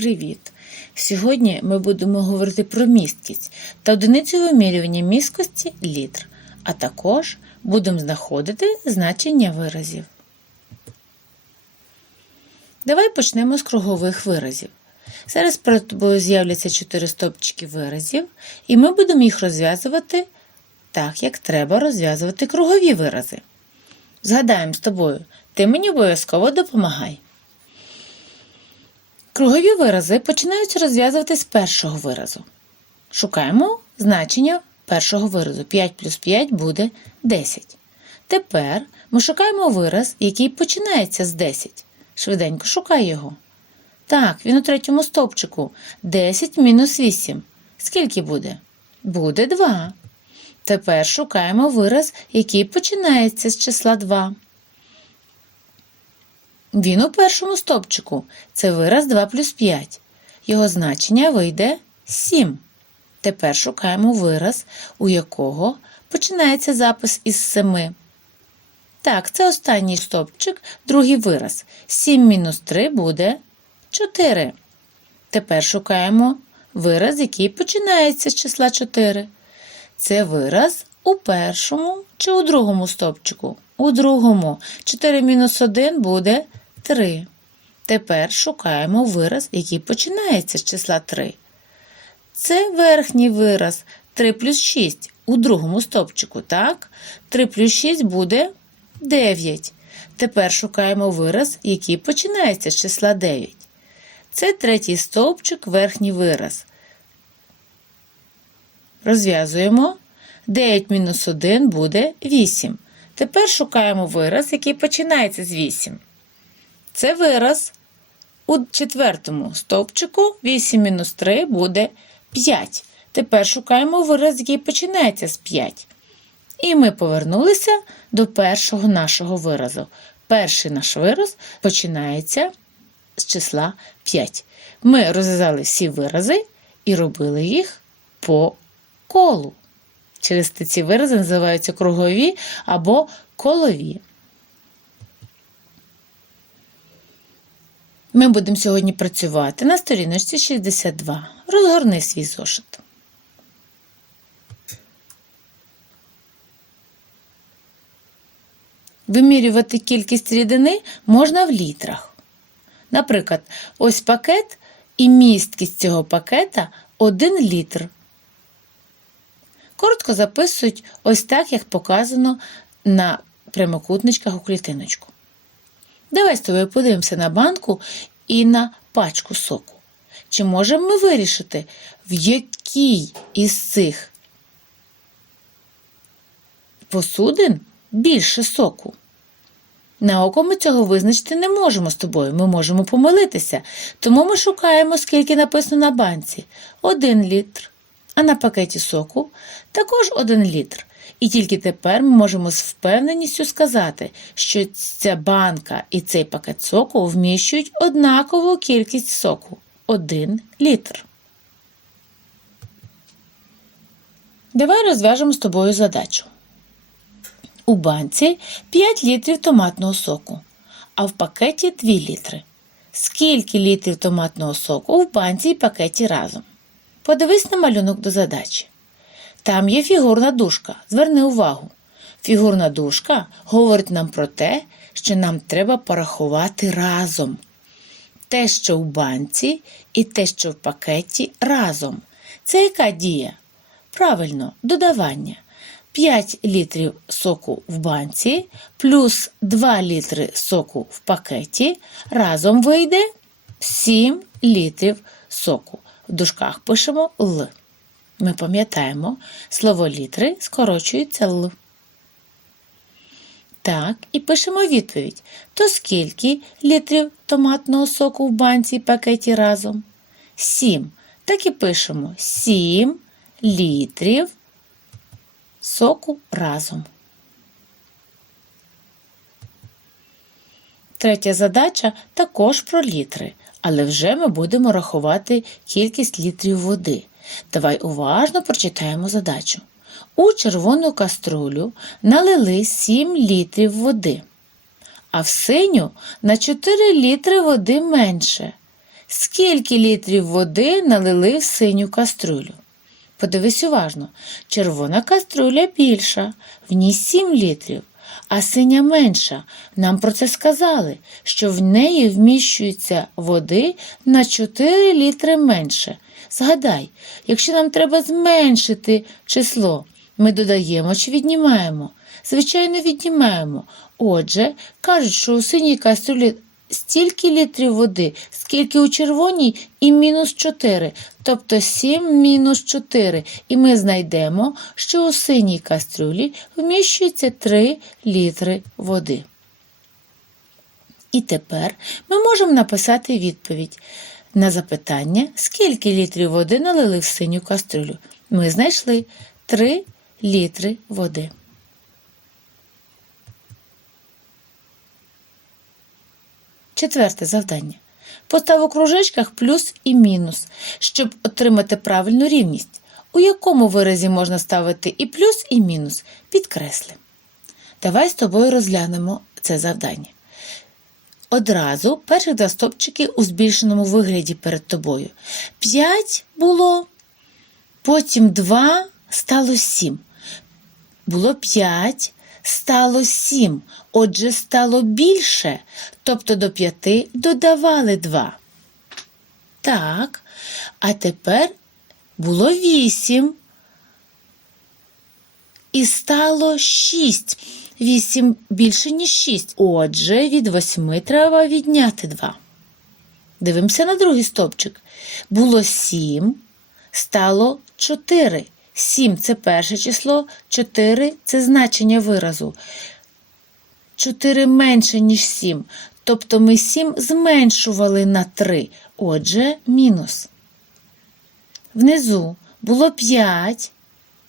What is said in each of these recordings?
Привіт! Сьогодні ми будемо говорити про місткість та одиницю вимірювання місткості літр, а також будемо знаходити значення виразів. Давай почнемо з кругових виразів. Зараз перед тобою з'являться чотири стопчики виразів, і ми будемо їх розв'язувати так, як треба розв'язувати кругові вирази. Згадаємо з тобою, ти мені обов'язково допомагай. Кругові вирази починаються розв'язувати з першого виразу. Шукаємо значення першого виразу. 5 плюс 5 буде 10. Тепер ми шукаємо вираз, який починається з 10. Швиденько шукай його. Так, він у третьому стовпчику. 10 мінус 8. Скільки буде? Буде 2. Тепер шукаємо вираз, який починається з числа 2. Він у першому стовпчику. Це вираз 2 плюс 5. Його значення вийде 7. Тепер шукаємо вираз, у якого починається запис із 7. Так, це останній стовпчик, другий вираз. 7 мінус 3 буде 4. Тепер шукаємо вираз, який починається з числа 4. Це вираз у першому чи у другому стовпчику. У другому 4 мінус 1 буде 3. Тепер шукаємо вираз, який починається з числа 3. Це верхній вираз 3 плюс 6 у другому стовпчику, так? 3 плюс 6 буде 9. Тепер шукаємо вираз, який починається з числа 9. Це третій стовпчик, верхній вираз. Розв'язуємо. 9 мінус 1 буде 8. Тепер шукаємо вираз, який починається з 8. Це вираз у четвертому стовпчику 8 мінус 3 буде 5. Тепер шукаємо вираз, який починається з 5. І ми повернулися до першого нашого виразу. Перший наш вираз починається з числа 5. Ми розв'язали всі вирази і робили їх по колу. Через ці вирази називаються кругові або колові. Ми будемо сьогодні працювати на сторіночці 62. Розгорни свій зошит. Вимірювати кількість рідини можна в літрах. Наприклад, ось пакет і місткість цього пакета 1 літр. Коротко записують ось так, як показано на прямокутничках у клітиночку. Давай з тобою подивимося на банку і на пачку соку. Чи можемо ми вирішити, в якій із цих посудин більше соку? На око ми цього визначити не можемо з тобою, ми можемо помилитися. Тому ми шукаємо, скільки написано на банці: 1 літр, а на пакеті соку також 1 літр. І тільки тепер ми можемо з впевненістю сказати, що ця банка і цей пакет соку вміщують однакову кількість соку 1 літр. Давай розв'яжемо з тобою задачу. У банці 5 літрів томатного соку, а в пакеті 2 літри. Скільки літрів томатного соку в банці і пакеті разом? Подивись на малюнок до задачі. Там є фігурна дужка. Зверни увагу. Фігурна дужка говорить нам про те, що нам треба порахувати разом. Те, що в банці, і те, що в пакеті разом. Це яка дія? Правильно, додавання. 5 літрів соку в банці плюс 2 літри соку в пакеті разом вийде 7 літрів соку. В дужках пишемо Л. Ми пам'ятаємо, слово літри скорочується Л. Так, і пишемо відповідь. То скільки літрів томатного соку в банці і пакеті разом? 7. Так і пишемо 7 літрів соку разом. Третя задача також про літри, але вже ми будемо рахувати кількість літрів води. Давай уважно прочитаємо задачу. У червону каструлю налили 7 літрів води, а в синю на 4 літри води менше. скільки літрів води налили в синю каструлю. Подивись уважно, червона каструля більша, в ній 7 літрів, а синя менша. Нам про це сказали, що в неї вміщується води на 4 літри менше. Згадай, якщо нам треба зменшити число, ми додаємо чи віднімаємо? Звичайно, віднімаємо. Отже, кажуть, що у синій каструлі стільки літрів води, скільки у червоній, і мінус 4, тобто 7 мінус 4. І ми знайдемо, що у синій кастрюлі вміщується 3 літри води. І тепер ми можемо написати відповідь на запитання, скільки літрів води налили в синю кастрюлю. Ми знайшли 3 літри води. Четверте завдання. Постав у кружечках плюс і мінус, щоб отримати правильну рівність. У якому виразі можна ставити і плюс, і мінус? Підкресли. Давай з тобою розглянемо це завдання. Одразу перших два стопчики у збільшеному вигляді перед тобою. 5 було, потім 2 стало 7. Було 5, стало 7. Отже, стало більше, тобто до 5 додавали 2. Так, а тепер було 8. І стало 6. 8 більше, ніж 6. Отже, від 8 треба відняти 2. Дивимося на другий стовпчик. Було 7, стало 4. 7 це перше число, 4 це значення виразу. 4 менше, ніж 7. Тобто ми 7 зменшували на 3. Отже, мінус. Внизу було 5.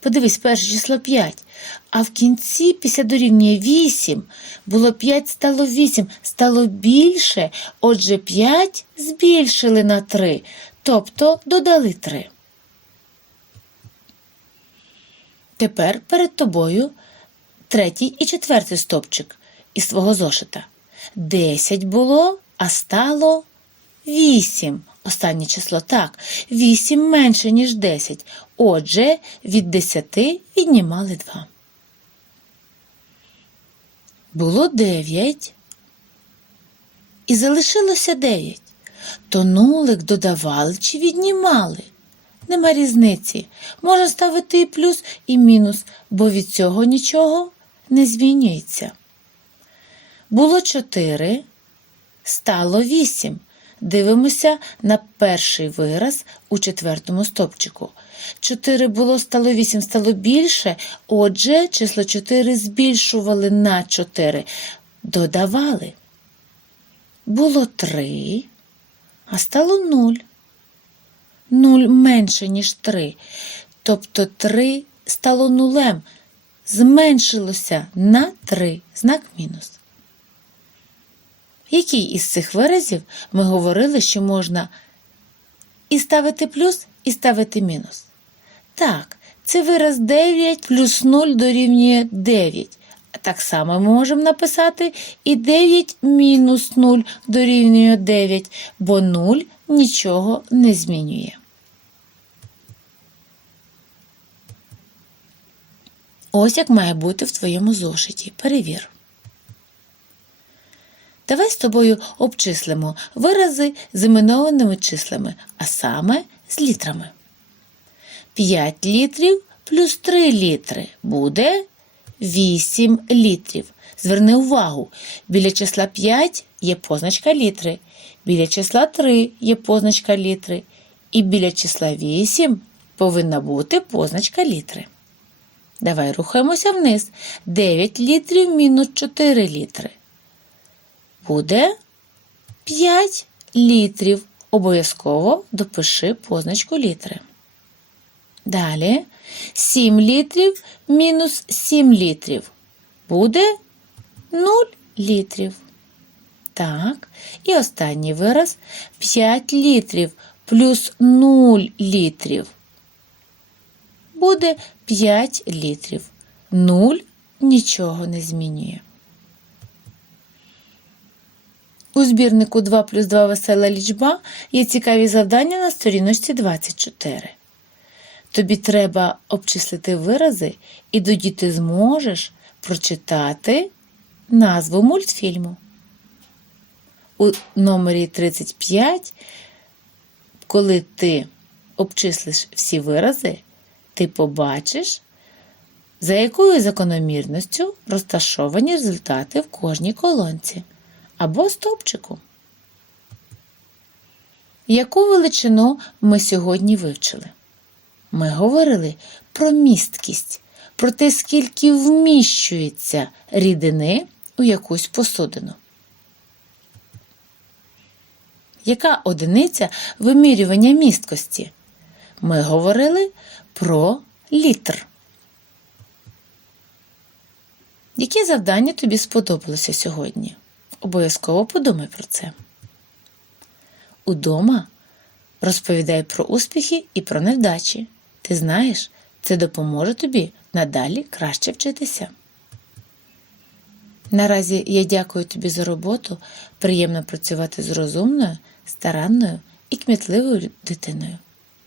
Подивись, перше число 5. А в кінці, після дорівнює 8, було 5, стало 8, стало більше, отже 5 збільшили на 3, тобто додали 3. Тепер перед тобою третій і четвертий стопчик із свого зошита. 10 було, а стало 8. Останнє число так. 8 менше, ніж 10. Отже, від 10 віднімали 2. Було 9. І залишилося 9. То нулик додавали чи віднімали? Нема різниці. Можна ставити і плюс, і мінус, бо від цього нічого не змінюється. Було 4, стало 8. Дивимося на перший вираз у четвертому стопчику. 4 було, стало 8, стало більше. Отже, число 4 збільшували на 4. Додавали. Було 3, а стало 0. 0 менше, ніж 3. Тобто 3 стало нулем. Зменшилося на 3 знак мінус. Який із цих виразів ми говорили, що можна і ставити плюс, і ставити мінус? Так, це вираз 9 плюс 0 дорівнює 9. Так само ми можемо написати і 9 мінус 0 дорівнює 9, бо 0 нічого не змінює. Ось як має бути в твоєму зошиті. Перевір. Давай з тобою обчислимо вирази з іменованими числами, а саме з літрами. 5 літрів плюс 3 літри буде 8 літрів. Зверни увагу, біля числа 5 є позначка літри, біля числа 3 є позначка літри, і біля числа 8 повинна бути позначка літри. Давай рухаємося вниз. 9 літрів мінус 4 літри. Буде 5 літрів. Обов'язково допиши позначку літри. Далі 7 літрів мінус 7 літрів. Буде 0 літрів. Так. І останній вираз 5 літрів плюс 0 літрів. Буде 5 літрів. 0 нічого не змінює. У збірнику 2 плюс 2 весела лічба є цікаві завдання на сторіночці 24. Тобі треба обчислити вирази, і тоді ти зможеш прочитати назву мультфільму. У номері 35, коли ти обчислиш всі вирази, ти побачиш, за якою закономірністю розташовані результати в кожній колонці або стовпчику. Яку величину ми сьогодні вивчили? Ми говорили про місткість, про те, скільки вміщується рідини у якусь посудину. Яка одиниця вимірювання місткості? Ми говорили про літр. Яке завдання тобі сподобалося сьогодні? Обов'язково подумай про це. Удома розповідай про успіхи і про невдачі. Ти знаєш, це допоможе тобі надалі краще вчитися. Наразі я дякую тобі за роботу. Приємно працювати з розумною, старанною і кмітливою дитиною.